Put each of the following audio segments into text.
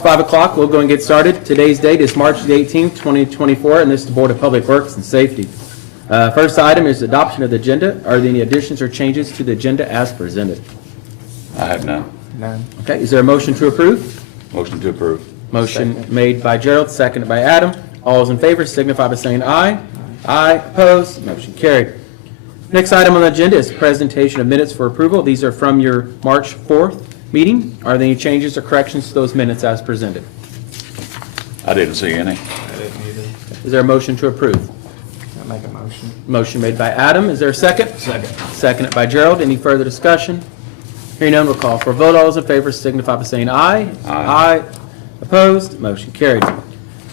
It's 5 o'clock. We'll go and get started. Today's date is March the 18th, 2024, and this is the Board of Public Works and Safety. First item is adoption of the agenda. Are there any additions or changes to the agenda as presented? I have none. None. Okay, is there a motion to approve? Motion to approve. Motion made by Gerald, seconded by Adam. All those in favor signify by saying aye. Aye, opposed, motion carried. Next item on the agenda is presentation of minutes for approval. These are from your March 4th meeting. Are there any changes or corrections to those minutes as presented? I didn't see any. I didn't either. Is there a motion to approve? I'll make a motion. Motion made by Adam. Is there a second? Second. Seconded by Gerald. Any further discussion? Hearing none, we'll call for a vote. All those in favor signify by saying aye. Aye. Opposed? Motion carried.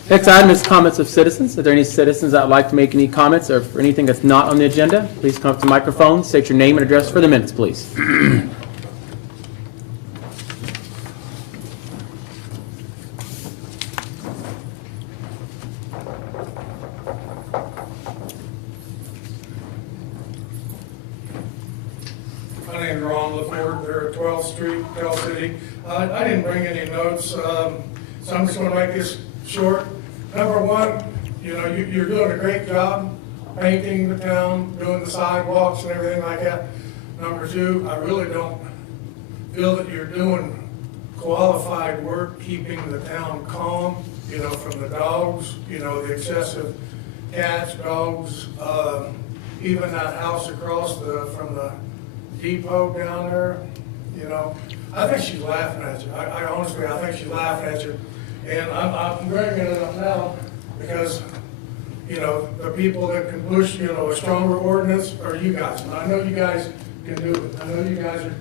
Next item is comments of citizens. Are there any citizens that would like to make any comments or for anything that's not on the agenda? Please come up to the microphone, state your name and address for the minutes, please. My name is Ron LaFord, there at 12th Street, Tell City. I didn't bring any notes, so I'm just gonna make this short. Number one, you know, you're doing a great job painting the town, doing the sidewalks and everything like that. Number two, I really don't feel that you're doing qualified work keeping the town calm, you know, from the dogs, you know, the excessive cats, dogs, even that house across from the depot down there, you know. I think she's laughing at you. I honestly, I think she's laughing at you. And I'm bringing it up now because, you know, the people that can push, you know, a stronger ordinance are you guys. And I know you guys can do it. I know you guys are,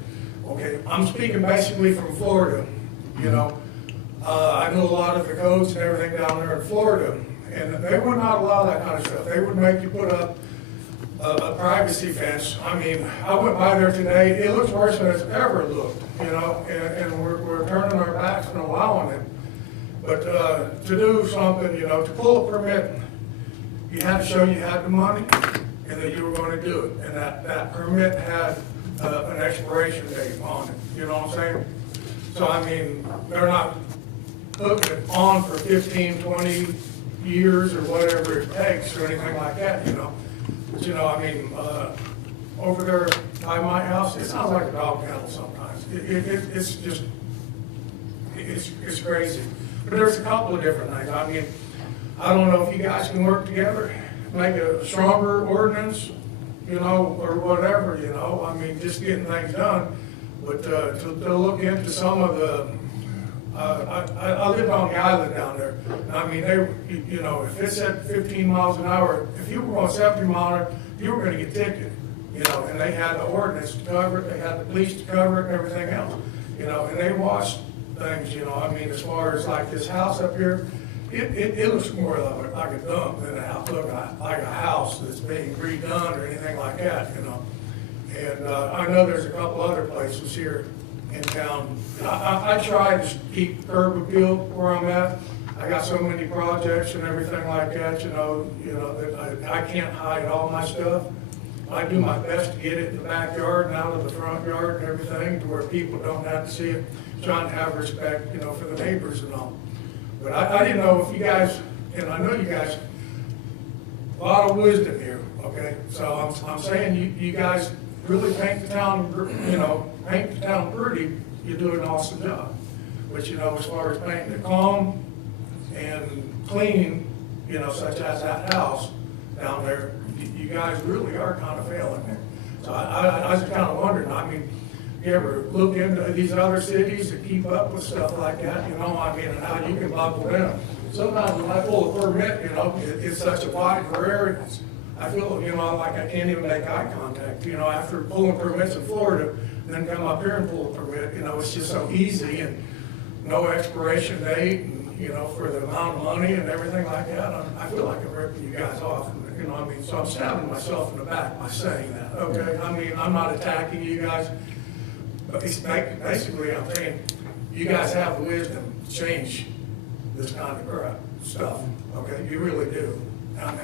okay, I'm speaking basically from Florida, you know. I know a lot of the codes and everything down there in Florida, and they would not allow that kind of stuff. They would make you put up a privacy fence. I mean, I went by there today, it looks worse than it's ever looked, you know, and we're turning our backs and allowing it. But to do something, you know, to pull a permit, you had to show you had the money and that you were going to do it. And that permit had an expiration date on it, you know what I'm saying? So, I mean, they're not putting it on for 15, 20 years or whatever it takes or anything like that, you know. But, you know, I mean, over there by my house, it sounds like a dog kennel sometimes. It's just, it's crazy. But there's a couple of different things. I mean, I don't know if you guys can work together, make a stronger ordinance, you know, or whatever, you know. I mean, just getting things done. But to look into some of the, I lived on the island down there. I mean, you know, if it said 15 miles an hour, if you were going 70 miles an hour, you were going to get ticketed, you know. And they had the ordinance to cover it, they had the police to cover it, and everything else, you know. And they watched things, you know. I mean, as far as like this house up here, it looks more like a dump than a house, like a house that's being redone or anything like that, you know. And I know there's a couple other places here in town. I try to keep curb appeal where I'm at. I got so many projects and everything like that, you know that I can't hide all my stuff. I do my best to get it in the backyard and out of the front yard and everything to where people don't have to see it. Trying to have respect, you know, for the neighbors and all. But I didn't know if you guys, and I know you guys, a lot of wisdom here, okay? So I'm saying you guys really paint the town, you know, paint the town pretty, you do an awesome job. But, you know, as far as painting it calm and clean, you know, such as that house down there, you guys really are kind of failing there. So I was kind of wondering, I mean, you ever look into these other cities to keep up with stuff like that, you know, I mean, and how you can buckle down. Sometimes when I pull a permit, you know, it's such a wide variety. I feel, you know, like I can't even make eye contact, you know, after pulling permits in Florida, then come up here and pull a permit, you know, it's just so easy and no expiration date, and, you know, for the amount of money and everything like that. I feel like I'm ripping you guys off, you know, I mean, so I'm stabbing myself in the back by saying that, okay? I mean, I'm not attacking you guys. But basically, I'm saying, you guys have the wisdom to change this kind of crap stuff, okay? You really do. And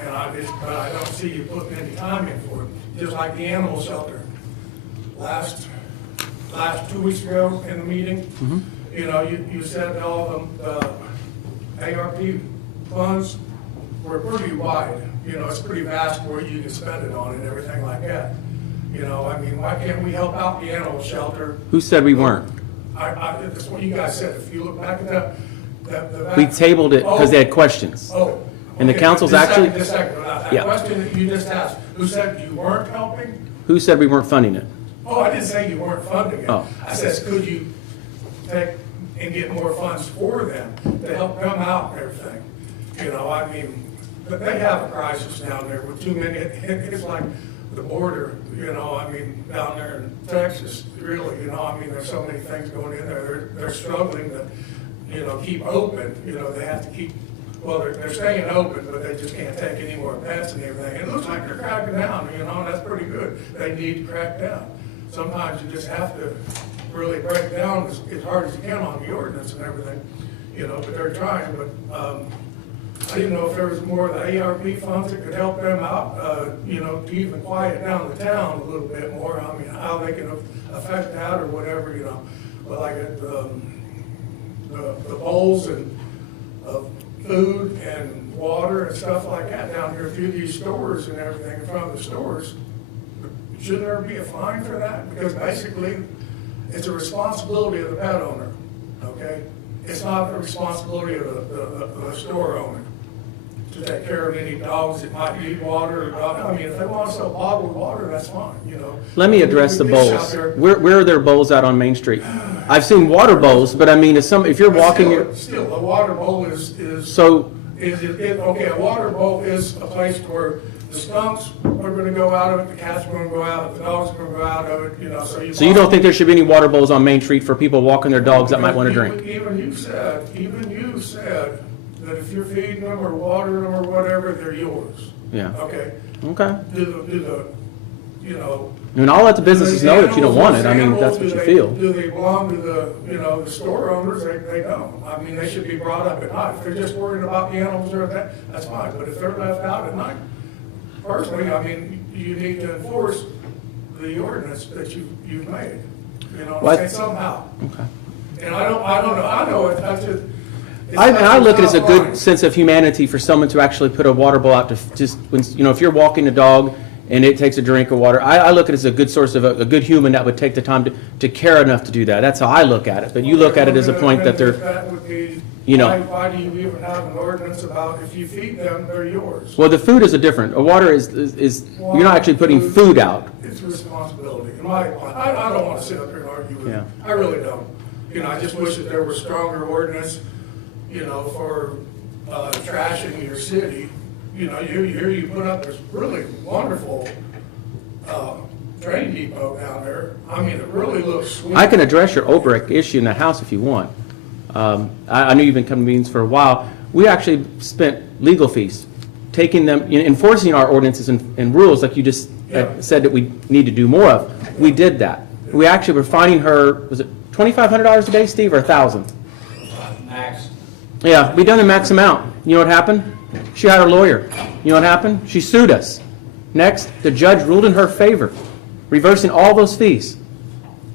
but I don't see you putting any time in for it. Just like the animal shelter. Last 2 weeks ago in the meeting, You know, you said all of them, the ARP funds were pretty wide. You know, it's pretty vast where you can spend it on and everything like that. You know, I mean, why can't we help out the animal shelter? Who said we weren't? That's what you guys said. If you look back at the. We tabled it because they had questions. Oh. And the okay, council's just a second, actually- just a second. That Yeah. question that you just asked, who said you weren't helping? Who said we weren't funding it? Oh, I didn't say you weren't funding it. Oh. I said, could you take and get more funds for them to help them out and everything? You know, I mean, but they have a crisis down there with too many, it's like the border, you know, I mean, down there in Texas, really, you know, I mean, there's so many things going in there. They're struggling to, you know, keep open, you know, they have to keep, well, they're staying open, but they just can't take any more pets and everything. It looks like they're cracking down, you know, and that's pretty good. They need to crack down. Sometimes you just have to really break down as hard as you can on the ordinance and everything, you know, but they're trying, but, I didn't know if there was more of the ARP funds that could help them out, you know, to even quiet down the town a little bit more. I mean, how they can affect that or whatever, you know. But like the bowls and of food and water and stuff like that down here through these stores and everything in front of the stores, should there be a fine for that? Because basically, it's a responsibility of the pet owner, okay? It's not the responsibility of the store owner to take care of any dogs that might need water. I mean, if they want to sell bottled water, that's fine, you know. Let me address the Fish out bowls. there. Where are there bowls out on Main Street? I've seen water bowls, but I mean, if you're But walking, Still, a water bowl is okay, a water bowl is a place where the skunks are gonna go out of it, the cats are gonna go out of it, the dogs are gonna go out of it, you know, so you. so you don't think there should be any water bowls on Main Street for people walking their dogs that might want to drink? Even you said that if you're feeding them or watering them or whatever, they're yours. Yeah. Okay, Okay. do the, you know. I mean, I'll let the businesses do know the that you don't want it. I mean, animals, that's what do you they- feel. Do they belong to the, you know, the store owners? They don't. I mean, they should be brought up at night. If they're just worried about the animals or that, that's fine. But if they're left out at night, personally, I mean, you need to enforce the ordinance that you've made, you know, What? say somehow. Okay. And I don't know, I know that's it. I look at it as a good sense of humanity for someone to actually put a water bowl out to just, when, you know, if you're walking a dog and it takes a drink of water, I look at it as a good source of a good human that would take the time to care enough to do that. That's how I look at it. But you look at it as a point that they're, That would be, you know. why do you even have an ordinance about if you feed them, they're yours? well, the food is a different. A water is you're not actually putting food out. It's a responsibility, in my opinion. I don't want to sit up here and argue with Yeah. you. I really don't. You know, I just wish that there were stronger ordinance, you know, for trashing your city. You know, you put up this really wonderful train depot down there. I mean, it really looks sweet. I can address your Obrecht issue in that house if you want. I know you've been coming to meetings for a while. We actually spent legal fees, taking them, enforcing our ordinances and rules like you just said that we need to do more of. We did that. We actually were fining her, was it $2,500 a day, Steve, or $1,000? Max. Yeah, we done the max amount. You know what happened? She hired a lawyer. You know what happened? She sued us. Next, the judge ruled in her favor, reversing all those fees.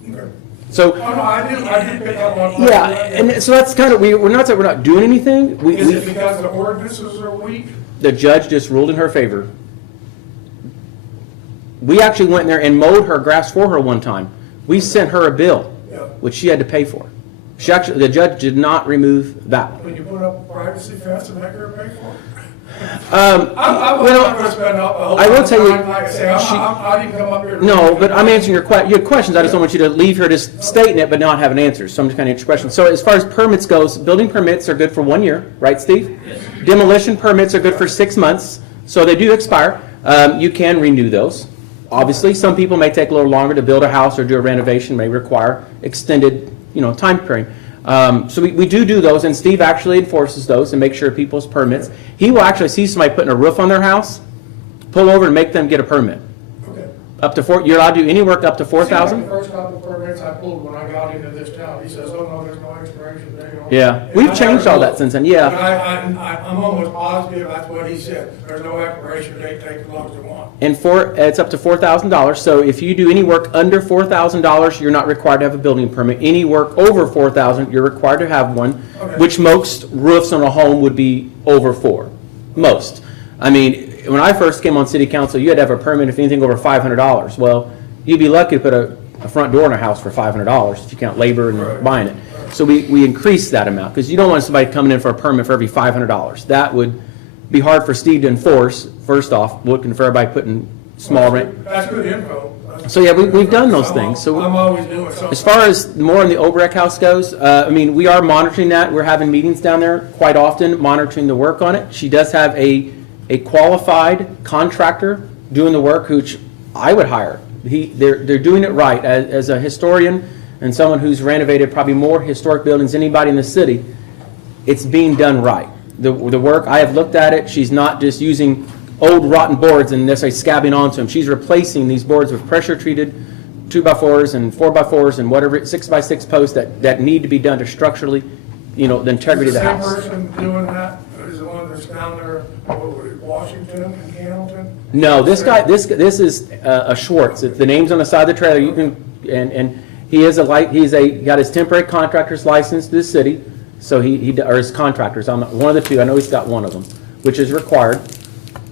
Okay. So, Oh, no, I did pick up on. yeah, and so that's kind of, we're not saying we're not doing anything. Is it because the ordinances are weak? The judge just ruled in her favor. We actually went in there and mowed her grass for her one time. We sent her a bill, Yeah. which she had to pay for. She actually, the judge did not remove that. When you put up a privacy fence and make her pay for it? Um, I'm not going to spend up a whole I lot will of tell you, time, like I say, I didn't come up here. to- No, but I'm answering your questions. I just don't want you to leave here just stating it but not having answers. So I'm just kind of answering your questions. So as far as permits goes, building permits are good for 1 year, right, Steve? Yes. Demolition permits are good for 6 months, so they do expire. You can renew those. Obviously, some people may take a little longer to build a house or do a renovation, may require extended, time period. So we do those, and Steve actually enforces those and makes sure people's permits. He will actually see somebody putting a roof on their house, pull over and make them get a permit. Okay. Up to you're allowed to do any work up to The 4,000? first couple permits I pulled when I got into this town, he says, oh, no, there's no expiration date on it. Yeah, And we've I changed never all knew. that since then, yeah. But I'm almost positive that's what he said. There's no expiration date, take as long as you want. And it's up to $4,000, so if you do any work under $4,000, you're not required to have a building permit. Any work over $4,000, you're required to have one, Okay. which most roofs on a home would be over 4, most. I mean, when I first came on city council, you had to have a permit if anything over $500. Well, you'd be lucky to put a front door in a house for $500 if you count labor and Right. buying it. So we increased that amount, because you don't want somebody coming in for a permit for every $500. That would be hard for Steve to enforce, first off, looking for everybody putting small rent. That's good info. So, yeah, we've done those things. So I'm always doing something. as far as more in the Obrecht House goes, I mean, we are monitoring that. We're having meetings down there quite often, monitoring the work on it. She does have a qualified contractor doing the work, which I would hire. They're doing it right. As a historian and someone who's renovated probably more historic buildings than anybody in the city, it's being done right. The work, I have looked at it, she's not just using old rotten boards and necessarily scabbing onto them. She's replacing these boards with pressure-treated 2x4s and 4x4s and whatever, 6x6 posts that need to be done to structurally, the integrity of the house. Is the same person doing that, is the one that's down there, Washington and Hamilton? No, this guy, this is a Schwartz. The name's on the side of the trailer. You can, and he is got his temporary contractor's license to the city. So or his contractors. I'm not, one of the two. I know he's got one of them, which is required.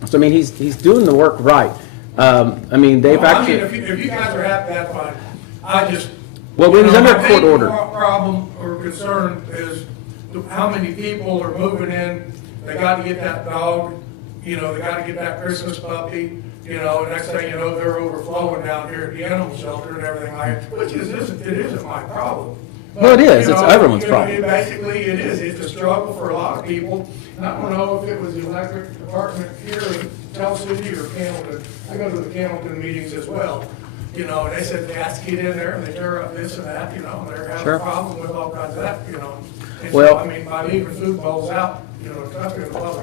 So I mean, he's doing the work right. I mean, they've Well, actually. if you guys are happy, that's fine. I just. Well, it was under my court main order. Problem or concern is how many people are moving in. They got to get that dog, they got to get that Christmas puppy, and next thing you know, they're overflowing down here at the animal shelter and everything like that, which it isn't my problem. Well, it is. You It's know, everyone's you know, problem. Basically, it is. It's a struggle for a lot of people. And I don't know if it was the electric department here in Tell City or Hamilton. I go to the Hamilton meetings as well. And they said they have to get in there and they tear up this and that, and they're having Sure. a problem with all kinds of that, And Well- so, I mean, by leaving food bowls out, it's not going to bother.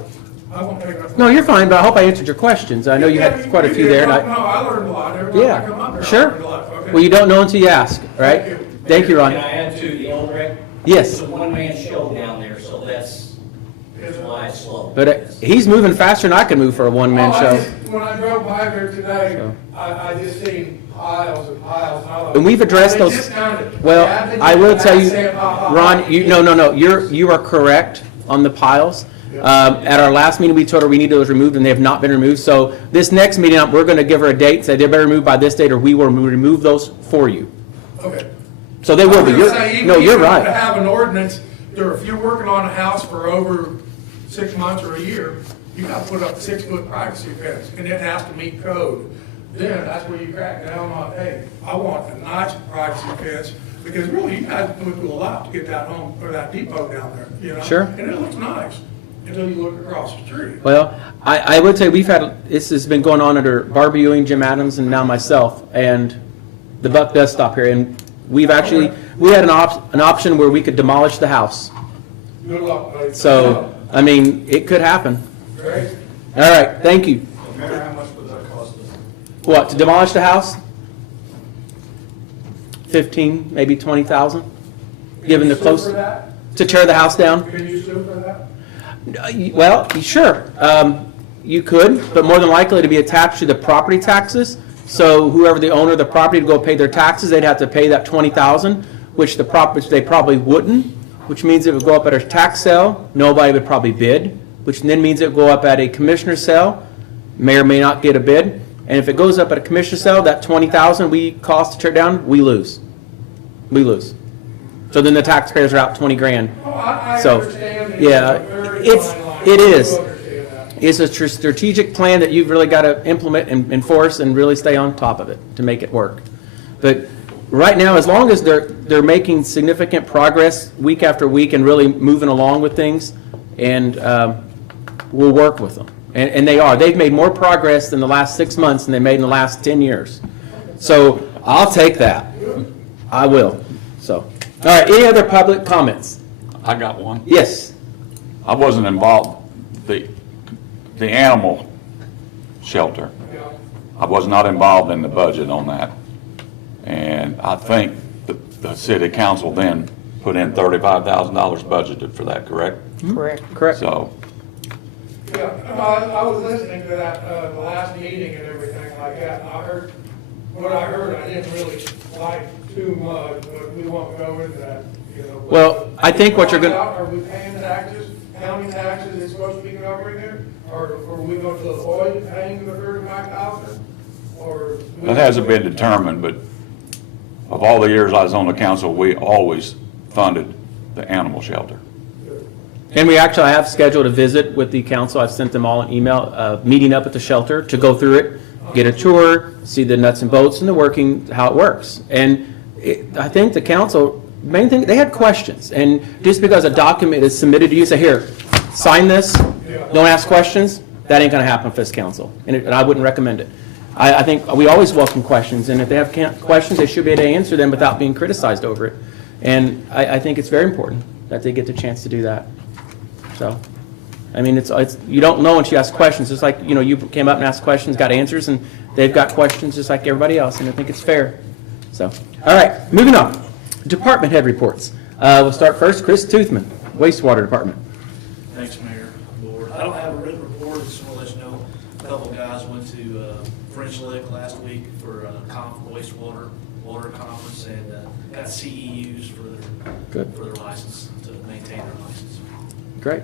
I won't take up. No, you're fine, but I hope I answered your questions. I know you had quite a few there. And No, I learned a lot. Every time I come up yeah, there, I sure. learned a lot. Okay. Well, you don't know until you ask, right? Thank you. Thank you, Ron. Can I add to the old rec? Yes. It's a one-man show down there, so that's why it's slow. But he's moving faster than I can move for a one-man Oh, show. When I drove by there today, So. I just seen piles and piles. And we've addressed They those. discounted. Well, Yeah, I will tell you, saying, Ron, no, you are correct on the piles. At our last meeting, we told her we needed those removed, and they have not been removed. So this next meeting, we're going to give her a date, say they better remove by this date, or we will remove those for you. Okay. So they will be. I was gonna say, even No, if you're you right. have an ordinance, if you're working on a house for over 6 months or a year, you got to put up a 6-foot privacy fence, and it has to meet code. Then that's where you crack down on, hey, I want a nice privacy fence, because really, you guys went through a lot to get that home, or that depot down there, Sure. And it looks nice, until you look across the street. Well, I would say this has been going on under Barbara Ewing, Jim Adams, and now myself, and the buck does stop here. And we had an option where we could demolish the house. Good luck, buddy. So, I mean, it could happen. Great. All right, thank you. Mayor, how much would that cost us? What, to demolish the house? 15, maybe 20,000, given the Can you sue close, for that? to tear the house down? Can you sue for that? Well, sure, you could, but more than likely to be attached to the property taxes. So whoever the owner of the property to go pay their taxes, they'd have to pay that 20,000, which they probably wouldn't, which means it would go up at a tax sale, nobody would probably bid, which then means it would go up at a commissioner's sale, may or may not get a bid. And if it goes up at a commissioner's sale, that 20,000 we cost to tear down, we lose. We lose. So then the taxpayers are out 20 grand. Oh, I So, understand. yeah, a very it's- fine line. it is. I do understand that. It's a strategic plan that you've really got to implement and enforce and really stay on top of it to make it work. But right now, as long as they're making significant progress week after week and really moving along with things, and we'll work with them. And they are. They've made more progress in the last 6 months than they made in the last 10 years. So I'll take that. I will. So, all right, any other public comments? I got one. Yes. I wasn't involved, the animal shelter. Yeah. I was not involved in the budget on that. And I think the city council then put in $35,000 budgeted for that, correct? Correct. So, Yeah, I was listening to that, the last meeting and everything like that, and what I heard, I didn't really like too much, but we won't go into that, you know. Well, I think what you're gonna- Are we paying taxes, county taxes is supposed to be covering it, or are we going to avoid paying the 35,000? Or? that hasn't been determined, but of all the years I was on the council, we always funded the animal shelter. And we actually have scheduled a visit with the council. I've sent them all an email, meeting up at the shelter to go through it, get a tour, see the nuts and bolts and the working, how it works. And I think the council, main thing, they had questions. And just because a document is submitted to you, say, here, sign this, don't ask questions, that ain't gonna happen for this council. And I wouldn't recommend it. I think we always welcome questions, and if they have questions, they should be able to answer them without being criticized over it. And I think it's very important that they get the chance to do that. So, I mean, it's you don't know until you ask questions. It's like, you know, you came up and asked questions, got answers, and they've got questions just like everybody else, and I think it's fair. So, all right, moving on. Department head reports. We'll start first, Chris Toothman, wastewater department. Thanks, Mayor, Board. I don't have a written report, just want to let you know, a couple of guys went to French Lick last week for a water conference, and got CEUs for Good. their license, to maintain their license. Great.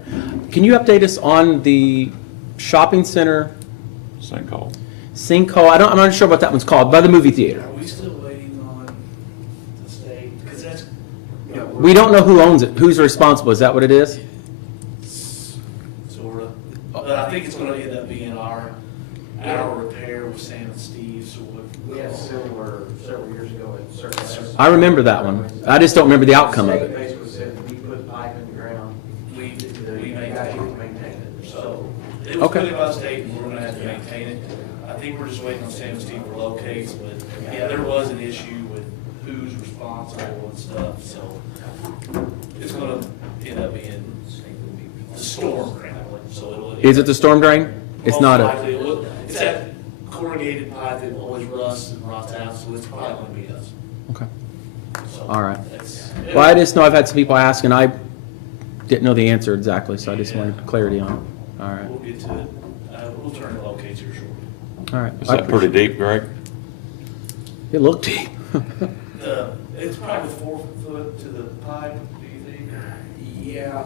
Can you update us on the shopping center Sinkhole. sinkhole? I'm not sure what that one's called, by the movie theater. Are we still waiting on the state? Because that's, We don't know who owns it, who's responsible. Is that what it is? sort of, but I think it's going to end up being our repair with Sam and Steve, so We had similar several years ago at certain. I remember that one. I just don't remember the outcome of State it. basically said, we put pipe in the ground. we You maintain guys it. maintain it. So, it was Okay. put in by the state, and we're gonna have to maintain it. I think we're just waiting on Sam and Steve to locate, but, yeah, there was an issue with who's responsible and stuff, so it's gonna end up being the storm drain, so it'll. Is it the storm drain? It's not Most a, likely it will. It's that corrugated pipe that always rusts and rots out, so it's probably gonna be us. okay. So All right. that's- Well, I just know I've had some people ask, and I didn't know the answer exactly, so I just wanted clarity on it. All right, We'll get to it. We'll turn the locates here shortly. all right. Is I that pretty appreciate deep, Greg? it. It looked deep. It's probably 4 foot to the pipe, do you think? Yeah,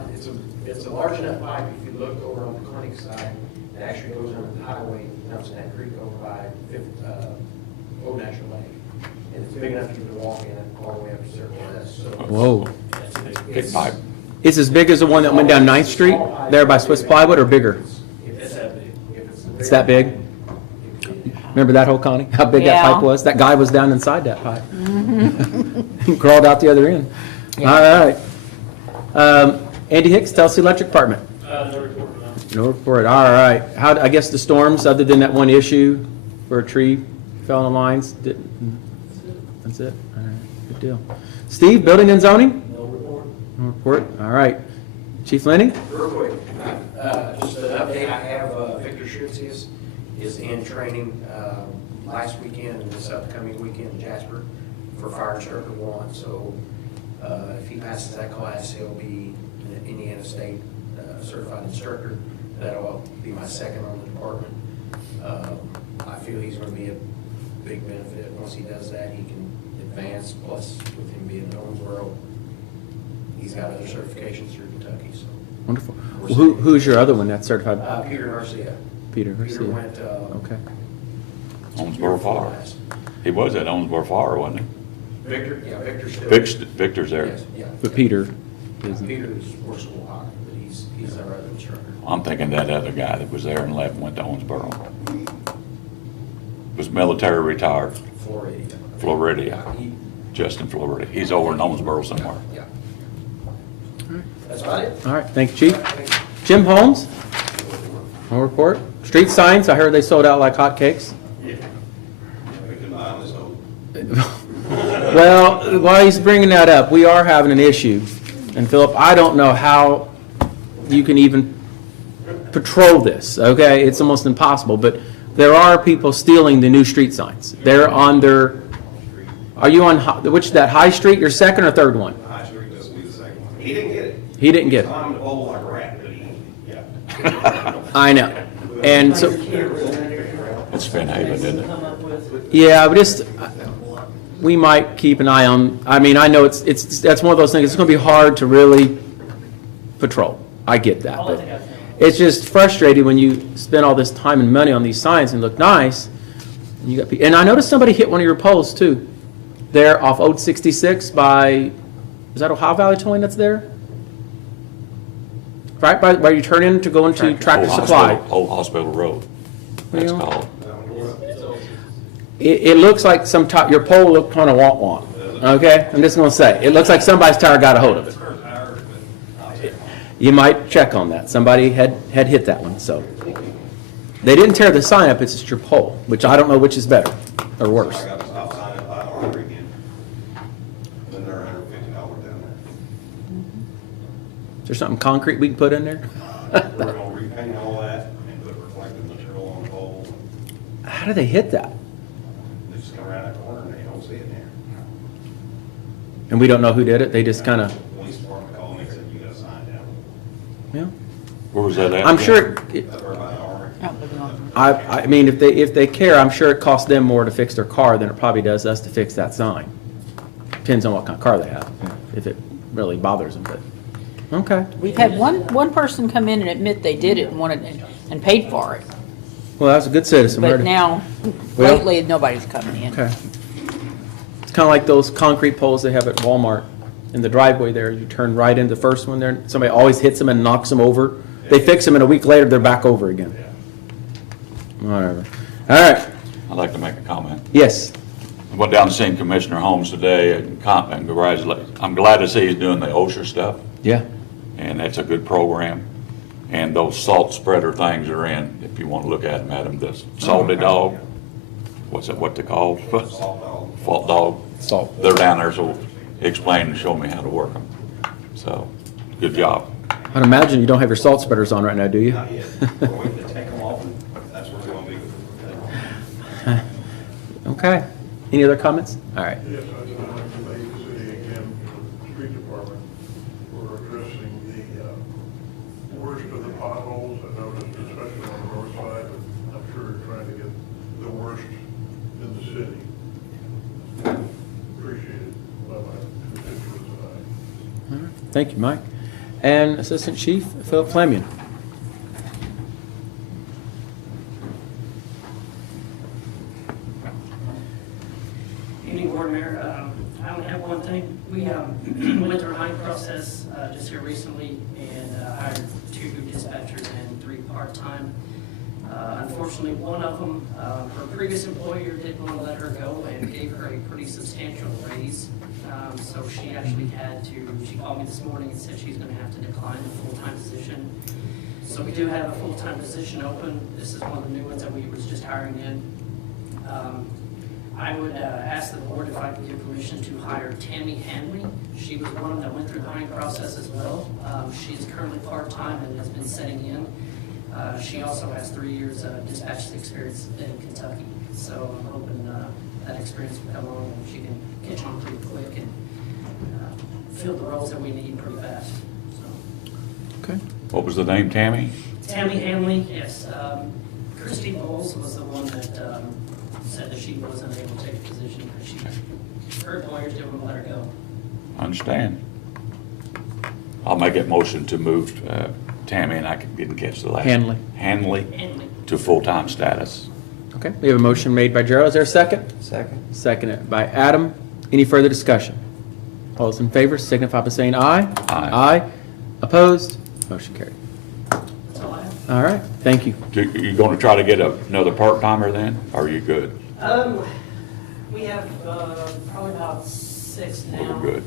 it's a large enough pipe, if you look over on the clinic side, it actually goes under the highway, dumps in that creek over by Old National Lake. And it's big enough for you to walk in it all the way up to Circle S, so. Whoa. That's a big. Big pipe. It's as big as the one that went down 9th Street, there by Swiss Plywood, or bigger? It's that big. It's that big? Remember that whole, Connie? How big that Yeah. pipe was? That guy was down inside that pipe. He crawled out the other end. All right. Andy Hicks, Telsey Electric Department. No report, no. No report. All right. How, I guess the storms, other than that one issue where a tree fell on the lines, that's it? All right, good deal. Steve, Building and Zoning? No report. No report. All right. Chief Lenny? Real quick, just an update, I have Victor Schutz is in training last weekend and this upcoming weekend in Jasper for Fire Instructor 1. So if he passes that class, he'll be an Indiana State certified instructor. That'll be my second on the department. I feel he's going to be a big benefit. Once he does that, he can advance, plus with him being in Owensboro, he's got other certifications through Kentucky, so. Wonderful. Well, who's your other one that's certified? Peter Garcia. Peter Peter Garcia. went, Okay. Owensboro Fire. He was at Owensboro Fire, wasn't he? Victor, yeah, Victor's still. Victor's there. Yes, yeah. But Peter isn't. Peter's more school hockey, but he's our other instructor. I'm thinking that other guy that was there and left went to Owensboro. Was military retired, Floridia. Floridia, Yeah, Justin Floridia. He's over in Owensboro somewhere. yeah. That's about it. All right, thank you, Chief. Jim Holmes? No report. Street signs, I heard they sold out like hotcakes. Well, while he's bringing that up, we are having an issue. And Philip, I don't know how you can even patrol this, okay? It's almost impossible, but there are people stealing the new street signs. They're on their, are you on, which, that High Street, your second or third one? High Street, this will be the second one. He didn't get it. He didn't get it. Climbed the pole like a rat, but he, yeah. I know. And so, It's Finn Haven, isn't it? yeah, but just, we might keep an eye on, I mean, I know that's one of those things, it's gonna be hard to really patrol. I get that, but it's just frustrating when you spend all this time and money on these signs and look nice, and you got, and I noticed somebody hit one of your poles too. There off Old 66 by, is that Ohio Valley Towing that's there? Right by, where you turn in to go into Tractor Supply. Old Hospital Road, that's Yeah. called. It looks like some top, your pole looked kind of wonk, okay? I'm just gonna say, it looks like somebody's tire got a hold of it. You might check on that. Somebody had hit that one, so. They didn't tear the sign up, it's just your pole, which I don't know which is better or worse. I got a stop sign up by Armory again. Then they're $150 down there. Is there something concrete we can put in there? We're gonna repaint all that and put reflective material on the pole. How do they hit that? They just come around that corner and they don't see it there. And we don't know who did it, they just kind of, Police department called me and said, you got a sign down. yeah. Where was that at? I'm again? sure, Over by Armory. I mean, if they care, I'm sure it costs them more to fix their car than it probably does us to fix that sign. Depends on what kind of car they have, if it really bothers them, but, okay. We've had one person come in and admit they did it and wanted, and paid for it. Well, that's a good citizen. But now, Well- lately, nobody's coming in. Okay. It's kind of like those concrete poles they have at Walmart in the driveway there. You turn right into the first one there, somebody always hits them and knocks them over. They fix them and a week later, they're back over again. Whatever. All right, I'd like to make a comment. yes. I went down to see Commissioner Holmes today and congratulate, I'm glad to see he's doing the OSHA stuff, Yeah. and that's a good program. And those salt spreader things are in, if you want to look at them, Adam, the salty dog, what's it, what they call? Salt dog. Fault dog. Salt. They're down there, so explain and show me how to work them. So, good job. I'd imagine you don't have your salt spreaders on right now, do you? Not yet. We're waiting to take them off, and that's where we're gonna be with them. Okay. Any other comments? All right. Yes, I'd like to thank the city again, the street department, for addressing the worst of the potholes. I noticed, especially on the north side, but I'm sure you're trying to get the worst in the city. Appreciated by my constituents and I. Thank you, Mike. And Assistant Chief Philip Flamion. Evening, Board Mayor. I only have one thing. We went through a hiring process just here recently and hired 2 dispatchers and 3 part-time. Unfortunately, one of them, her previous employer didn't want to let her go and gave her a pretty substantial raise. So she actually had to, she called me this morning and said she's going to have to decline the full-time position. So we do have a full-time position open. This is one of the new ones that we was just hiring in. I would ask the board if I could give permission to hire Tammy Hanley. She was one that went through the hiring process as well. She's currently part-time and has been setting in. She also has 3 years dispatch experience in Kentucky. So I'm hoping that experience will come along and she can catch on pretty quick and fill the roles that we need pretty fast. So, Okay. What was the name, Tammy? Tammy Hanley, yes. Christy Bowles was the one that said that she wasn't able to take the position because her employers didn't want to let her go. I understand. I'll make that motion to move Tammy, and I didn't catch the last. Hanley. Hanley Hanley. to full-time status. Okay, we have a motion made by Gerald. Is there a second? Second. Seconded by Adam. Any further discussion? All those in favor signify by saying aye. Aye. Aye. Opposed? Motion carried. That's all I have. All right, thank you. You going to try to get another part-timer then, or are you good? We have probably about 6 now. We're good.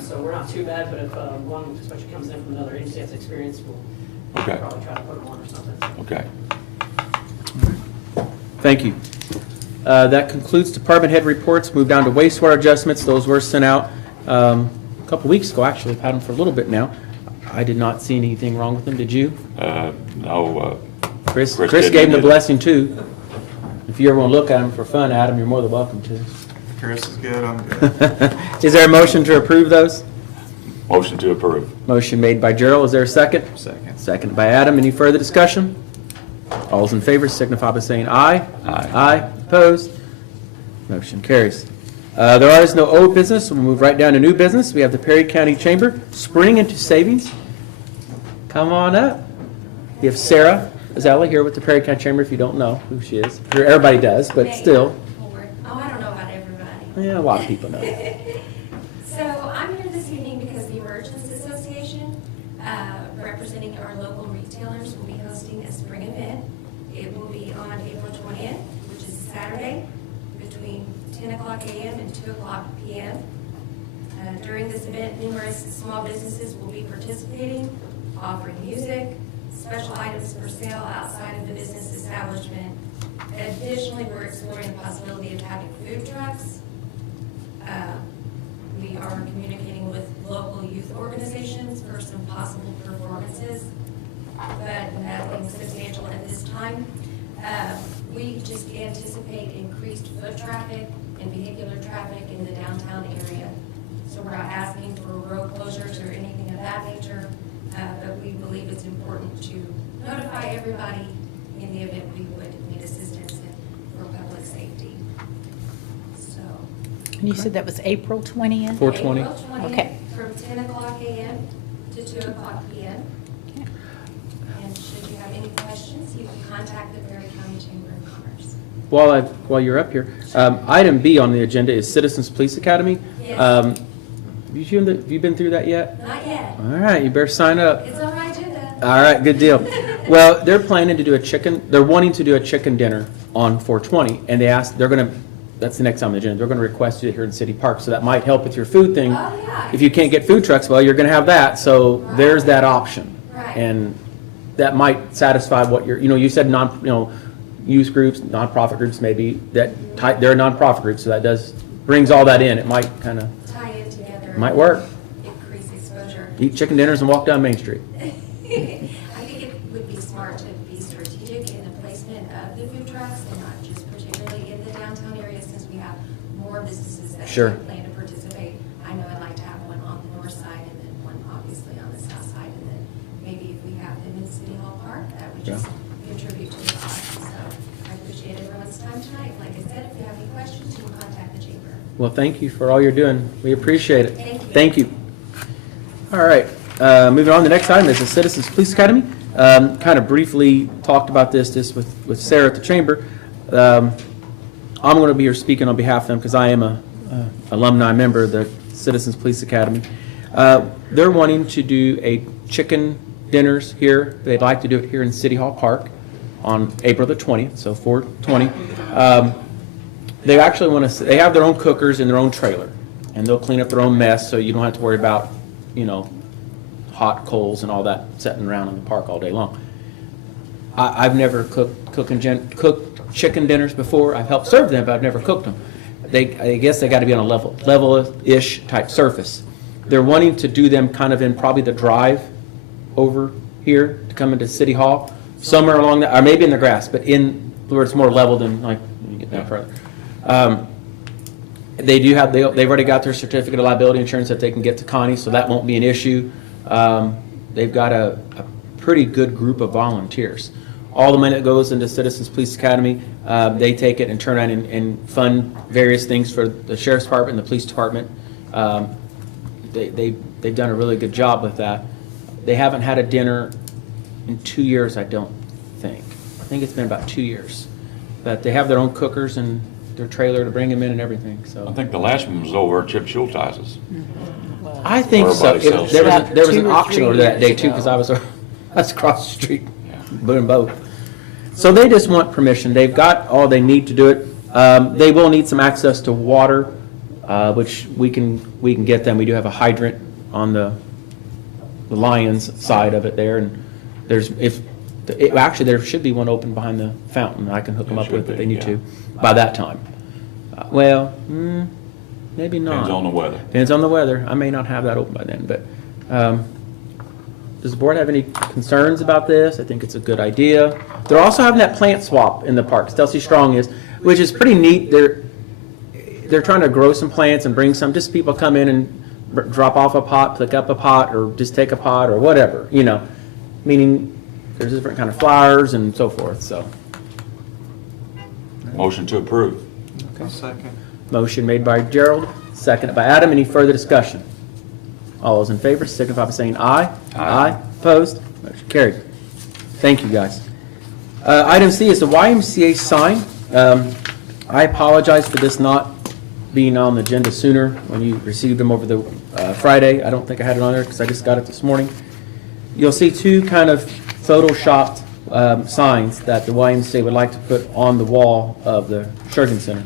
So we're not too bad, but if one, especially comes in from another agency that's experienced, we'll Okay. probably try to put them on or something. Okay. Thank you. That concludes department head reports. Move down to wastewater adjustments. Those were sent out a couple weeks ago, actually. I've had them for a little bit now. I did not see anything wrong with them. Did you? No, Chris Chris gave didn't them the either. blessing too. If you ever want to look at them for fun, Adam, you're more than welcome to. Chris is good, I'm good. Is there a motion to approve those? Motion to approve. Motion made by Gerald. Is there a second? Second. Second by Adam. Any further discussion? All those in favor signify by saying aye. Aye. Aye. Opposed? Motion carries. There is no old business. We'll move right down to new business. We have the Perry County Chamber spring into savings. Come on up. We have Sarah Azella here with the Perry County Chamber, if you don't know who she is. Everybody does, but still. Oh, I don't know about everybody. Yeah, a lot of people know. So I'm here this evening because the Merchants Association, representing our local retailers, will be hosting a spring event. It will be on April 20th, which is Saturday, between 10 o'clock a.m. and 2 o'clock p.m. During this event, numerous small businesses will be participating, offering music, special items for sale outside of the business establishment. Additionally, we're exploring the possibility of having food trucks. We are communicating with local youth organizations for some possible performances, but nothing substantial at this time. We just anticipate increased foot traffic and vehicular traffic in the downtown area. So we're not asking for road closures or anything of that nature, but we believe it's important to notify everybody in the event we would need assistance for public safety. So. And you said that was April 20th? 420. April 20th, Okay. from 10 o'clock a.m. to 2 o'clock p.m. And should you have any questions, you can contact the Perry County Chamber of Commerce. While you're up here, item B on the agenda is Citizens Police Academy. Yes. Have you been through that yet? Not yet. All right, you better sign up. It's on my agenda. All right, good deal. Well, they're planning to do they're wanting to do a chicken dinner on 420, and that's the next time on the agenda, they're gonna request it here in City Park, so that might help with your food thing. Oh, yeah. If you can't get food trucks, well, you're gonna have that, so there's that option. Right. And that might satisfy what you said youth groups, nonprofit groups maybe, they're a nonprofit group, so that brings all that in. It might kind of, Tie it together. might work. Increase exposure. Eat chicken dinners and walk down Main Street. I think it would be smart to be strategic in the placement of the food trucks and not just particularly in the downtown area, since we have more businesses that Sure. plan to participate. I know I'd like to have one on the north side and then one obviously on the south side, and then maybe if we have them in City Hall Park, that would just contribute to the cost. So I appreciate everyone's time tonight. Like I said, if you have any questions, you can contact the chamber. Well, thank you for all you're doing. We appreciate it. Thank you. Thank you. All right, moving on, the next item is the Citizens Police Academy. Kind of briefly talked about this with Sarah at the Chamber. I'm going to be here speaking on behalf of them because I am a alumni member of the Citizens Police Academy. They're wanting to do a chicken dinners here. They'd like to do it here in City Hall Park on April the 20th, so 4/20. They actually want to, they have their own cookers in their own trailer, and they'll clean up their own mess, so you don't have to worry about, hot coals and all that sitting around in the park all day long. I've never cooked chicken dinners before. I've helped serve them, but I've never cooked them. I guess they got to be on a level-ish type surface. They're wanting to do them kind of in probably the drive over here to come into City Hall, somewhere along that, or maybe in the grass, but in where it's more level than like you get that further. They've already got their certificate of liability insurance that they can get to Connie, so that won't be an issue. They've got a pretty good group of volunteers. All the money that goes into Citizens Police Academy, they take it and turn around and fund various things for the Sheriff's Department and the Police Department. They've done a really good job with that. They haven't had a dinner in 2 years, I don't think. I think it's been about 2 years. But they have their own cookers and their trailer to bring them in and everything, I so. think the last one was over at Chip Schulteis's. I think so. Everybody sells There was After there was 2 an or auction 3 over that day years too, because ago. I was across the street, Yeah. doing both. So they just want permission. They've got all they need to do it. They will need some access to water, which we can get them. We do have a hydrant on the Lions side of it there, and actually there should be one open behind the fountain. I can hook them There up with should if they be, need yeah. to by that time. Maybe not. Depends on the weather. Depends on the weather. I may not have that open by then, but Does the board have any concerns about this? I think it's a good idea. They're also having that plant swap in the park, Stelsey Strong is, which is pretty neat. They're trying to grow some plants and bring some, just people come in and drop off a pot, pick up a pot, or just take a pot, or whatever, you know. Meaning, there's different kind of flowers and so forth, so. Motion to approve. I'll second. Motion made by Gerald, seconded by Adam. Any further discussion? All those in favor signify by saying aye. Aye. Opposed? Motion carried. Thank you, guys. Item C is the YMCA sign. I apologize for this not being on the agenda sooner when you received them over the Friday. I don't think I had it on there because I just got it this morning. You'll see two kind of photoshopped signs that the YMCA would like to put on the wall of the Shergan Center.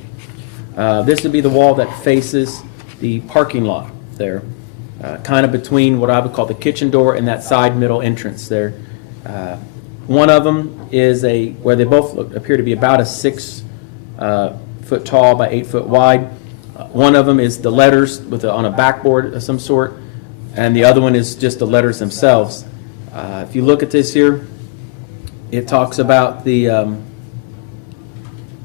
This would be the wall that faces the parking lot there, kind of between what I would call the kitchen door and that side middle entrance there. One of them is where they both appear to be about a 6 foot tall by 8 foot wide. One of them is the letters on a backboard of some sort, and the other one is just the letters themselves. If you look at this here, it talks about the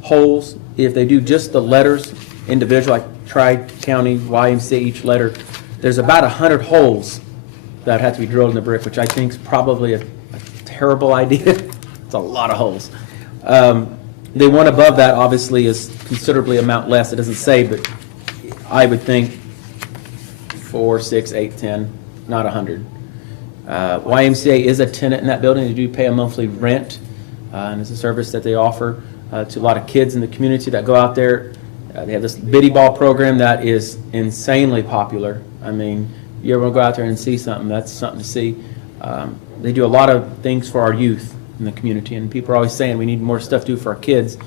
holes. If they do just the letters individual, like Tri-County, YMCA, each letter, there's about 100 holes that have to be drilled in the brick, which I think is probably a terrible idea. It's a lot of holes. The one above that obviously is considerably amount less. It doesn't say, but I would think 4, 6, 8, 10, not 100. YMCA is a tenant in that building. They do pay a monthly rent, and it's a service that they offer to a lot of kids in the community that go out there. They have this Biddy Ball program that is insanely popular. I mean, you ever want to go out there and see something, that's something to see. They do a lot of things for our youth in the community, and people are always saying we need more stuff to do for our kids.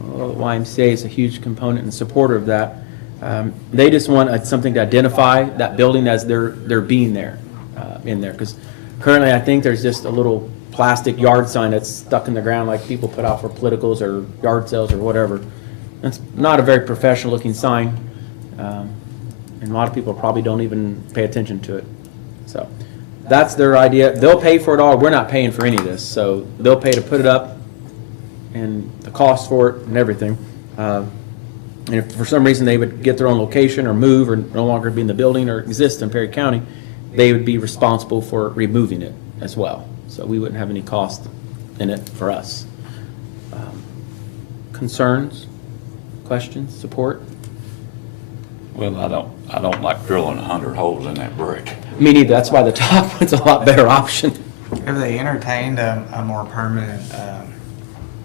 Well, YMCA is a huge component and supporter of that. They just want something to identify that building as their being there, in there. Because currently I think there's just a little plastic yard sign that's stuck in the ground like people put out for politicals or yard sales or whatever. It's not a very professional looking sign, and a lot of people probably don't even pay attention to it. So that's their idea. They'll pay for it all. We're not paying for any of this, so they'll pay to put it up and the cost for it and everything. And if for some reason they would get their own location or move or no longer be in the building or exist in Perry County, they would be responsible for removing it as well. So we wouldn't have any cost in it for us. Concerns, questions, support? Well, I don't like drilling 100 holes in that brick. Me neither. That's why the top one's a lot better option. Have they entertained a more permanent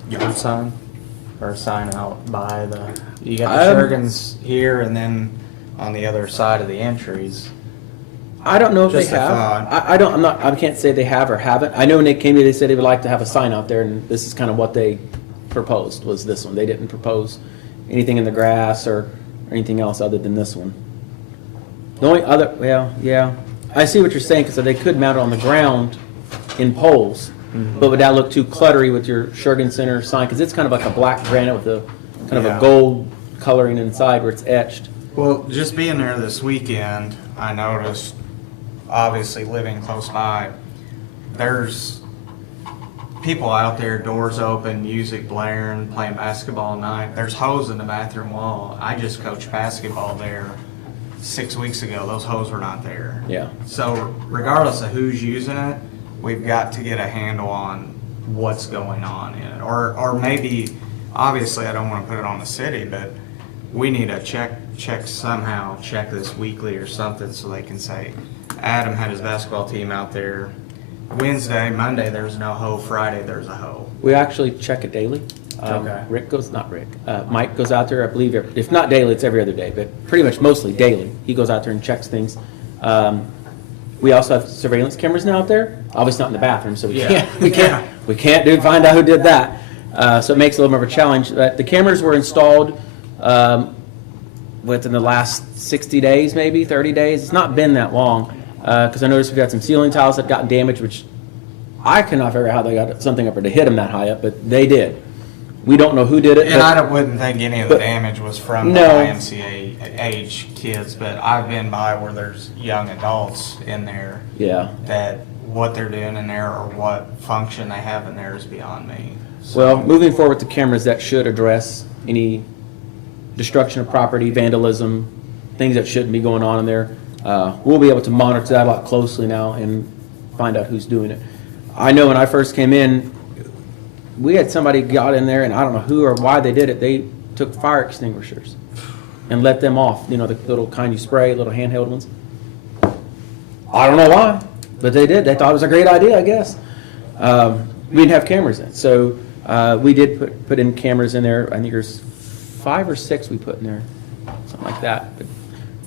yard sign? Or a sign out by you got the Shergans here and then on the other side of the entries. I don't know if Just they a have. thought. I can't say they have or haven't. I know when they came here, they said they would like to have a sign out there, and this is kind of what they proposed, was this one. They didn't propose anything in the grass or anything else other than this one. The only other, well, yeah, I see what you're saying, because they could mount it on the ground in poles, but would that look too cluttery with your Shergan Center sign? Because it's kind of like a black granite with a kind of a gold coloring inside where it's etched. Well, just being there this weekend, I noticed, obviously living close by, there's people out there, doors open, music blaring, playing basketball all night. There's hose in the bathroom wall. I just coached basketball there 6 weeks ago. Those hose were not there. Yeah. So regardless of who's using it, we've got to get a handle on what's going on in it. Or maybe, obviously I don't want to put it on the city, but we need to check this weekly or something so they can say, Adam had his basketball team out there Wednesday, Monday there's no hoe, Friday there's a hoe. We actually check it daily. Okay. Mike goes out there, I believe, if not daily, it's every other day, but pretty much mostly daily. He goes out there and checks things. We also have surveillance cameras now out there. Obviously not in the bathroom, so we can't find out who did that. So it makes it a little more of a challenge. The cameras were installed within the last 60 days, maybe 30 days. It's not been that long, because I noticed we've got some ceiling tiles that got damaged, which I cannot figure out how they got something up there to hit them that high up, but they did. We don't know who did it. And I wouldn't think any of the damage was from the YMCA age kids, but I've been by where there's young adults in there that what they're doing in there or what function they have in there is beyond me. So- Well, moving forward with the cameras, that should address any destruction of property, vandalism, things that shouldn't be going on in there. We'll be able to monitor that a lot closely now and find out who's doing it. I know when I first came in, we had somebody got in there, and I don't know who or why they did it. They took fire extinguishers and let them off, you know, the little kind you spray, little handheld ones. I don't know why, but they did. They thought it was a great idea, I guess. We didn't have cameras in, so we did put in cameras in there. I think there's 5 or 6 we put in there, something like that. But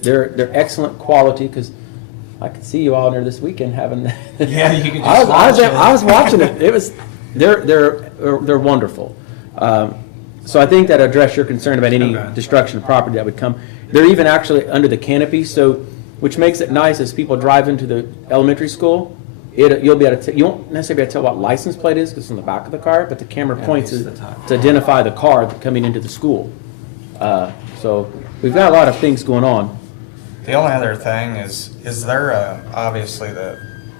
they're excellent quality because I could see you all in there this weekend having. Yeah, you can just I was watch it. I was watching it. It was they're wonderful. So I think that address your concern about any Okay. destruction of property that would come. They're even actually under the canopy, so which makes it nice as people drive into the elementary school. You'll be able to you won't necessarily be able to tell what license plate is because it's on the back of the car, but the camera points it's to the top. identify the car coming into the school. So we've got a lot of things going on. The only other thing is there obviously the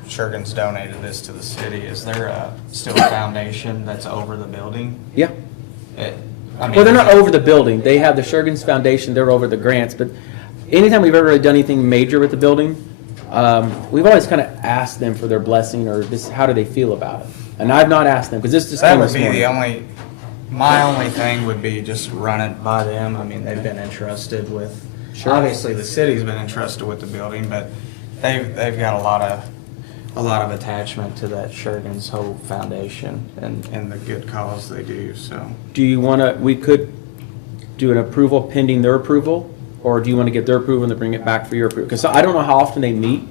Shergan's donated this to the city. Is there still a foundation that's over the building? Yeah. I mean, Well, they're not over the building. They have the Shergan's Foundation, they're over the grants, but anytime we've ever really done anything major with the building, we've always kind of asked them for their blessing or this, how do they feel about it? And I've not asked them, because this just That came would this be the morning. my only thing would be just run it by them. I mean, they've been entrusted with, Sure. obviously the city's been entrusted with the building, but they've got a lot of attachment to that Shergan's whole foundation and the good cause they do, so. Do you want to, we could do an approval pending their approval, or do you want to get their approval and then bring it back for your approval? Because I don't know how often they meet.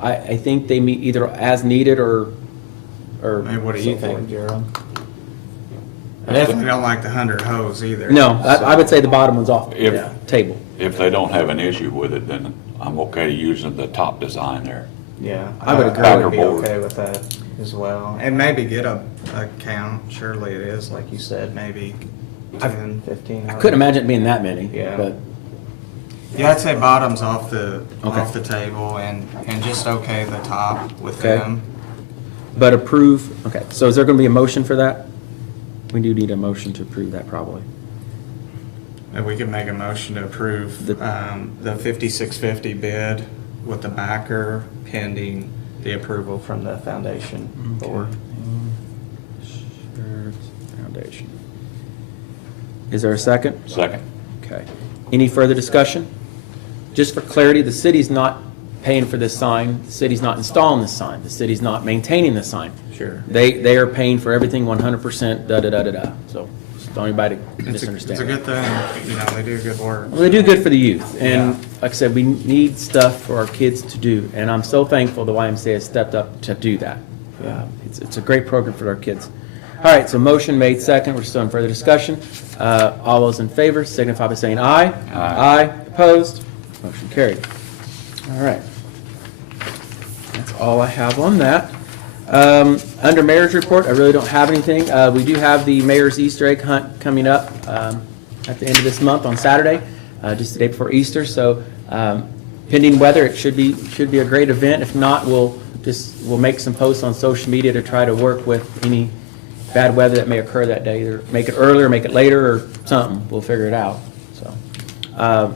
I think they meet either as needed or. Hey, what do you so think, forth. Gerald? I definitely don't like the 100 hose either. No, I would say the bottom one's off If- the table. If they don't have an issue with it, then I'm okay using the top design there. Yeah, I would agree. I would be Board. okay with that as well. And maybe get a count, surely it is, like you said, maybe 10, 15. I couldn't imagine it being that many. Yeah. But Yeah, I'd say bottoms off the Okay. table and just okay the top with Okay. them. But approve, okay, so is there going to be a motion for that? We do need a motion to approve that probably. And we could make a motion to approve The- the 5650 bid with the backer pending the approval from the foundation board. Foundation. Is there a second? Second? Okay. Any further discussion? Just for clarity, the city's not paying for this sign, the city's not installing this sign, the city's not maintaining the sign. Sure. They are paying for everything 100%, da-da-da-da-da. So, just don't anybody misunderstand. It's a good thing, you know, they do good work. Well, they do good for the youth, and Yeah. like I said, we need stuff for our kids to do, and I'm so thankful the YMCA has stepped up to do that. It's a great program for our kids. All right, so motion made second, we're still in further discussion. All those in favor signify by saying aye. Aye. Opposed? Motion carried. All right. That's all I have on that. Under mayor's report, I really don't have anything. We do have the mayor's Easter egg hunt coming up at the end of this month on Saturday, just the day before Easter. So pending weather, it should be a great event. If not, we'll make some posts on social media to try to work with any bad weather that may occur that day. Either make it earlier, make it later, or something. We'll figure it out. So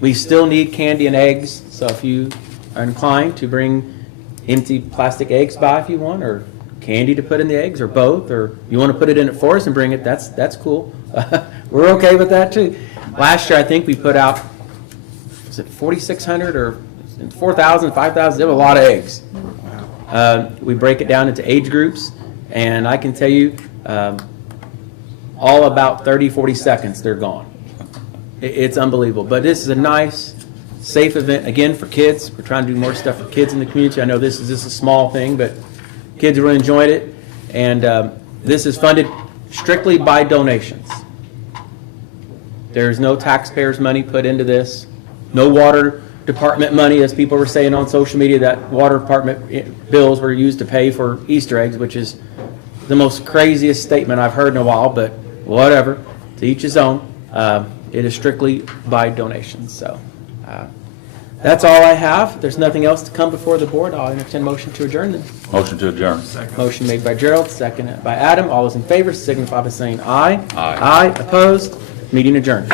we still need candy and eggs. So if you are inclined to bring empty plastic eggs by if you want, or candy to put in the eggs, or both, or you want to put it in it for us and bring it, that's cool. We're okay with that too. Last year, I think we put out, was it 4,600 or 4,000, 5,000? There were a lot of eggs. We break it down into age groups, and I can tell you, all about 30, 40 seconds, they're gone. It's unbelievable. But this is a nice, safe event, again, for kids. We're trying to do more stuff for kids in the community. I know this is just a small thing, but kids really enjoyed it. And this is funded strictly by donations. There's no taxpayers' money put into this. No water department money, as people were saying on social media, that water department bills were used to pay for Easter eggs, which is the most craziest statement I've heard in a while, but whatever. To each his own. It is strictly by donations. So That's all I have. If there's nothing else to come before the board, I'll entertain a motion to adjourn then. Motion to adjourn. Motion made by Gerald, seconded by Adam. All those in favor signify by saying aye. Aye. Aye, opposed, meeting adjourned.